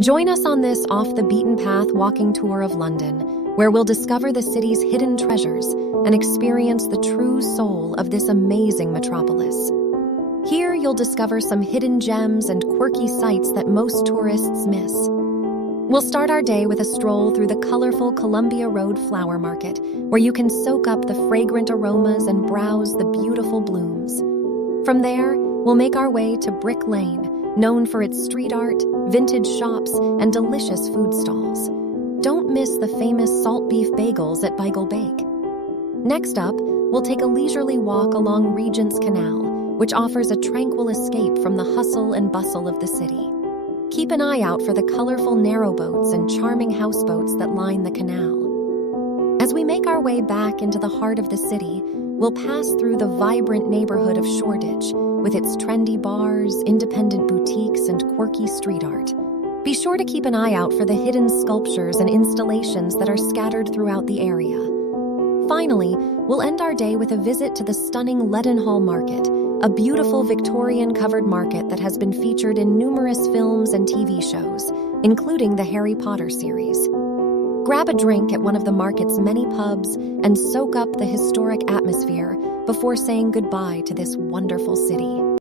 Join us on this off-the-beaten-path walking tour of London, where we'll discover the city's hidden treasures and experience the true soul of this amazing metropolis. Here, you'll discover some hidden gems and quirky sights that most tourists miss. We'll start our day with a stroll through the colorful Columbia Road Flower Market, where you can soak up the fragrant aromas and browse the beautiful blooms. From there, we'll make our way to Brick Lane, known for its street art, vintage shops, and delicious food stalls. Don't miss the famous salt beef bagels at Bagel Bake. Next up, we'll take a leisurely walk along Regent's Canal, which offers a tranquil escape from the hustle and bustle of the city. Keep an eye out for the colorful narrowboats and charming houseboats that line the canal. As we make our way back into the heart of the city, we'll pass through the vibrant neighborhood of Shoreditch, with its trendy bars, independent boutiques, and quirky street art. Be sure to keep an eye out for the hidden sculptures and installations that are scattered throughout the area. Finally, we'll end our day with a visit to the stunning Leadenhall Market, a beautiful Victorian-covered market that has been featured in numerous films and TV shows, including the Harry Potter series. Grab a drink at one of the market's many pubs and soak up the historic atmosphere before saying goodbye to this wonderful city.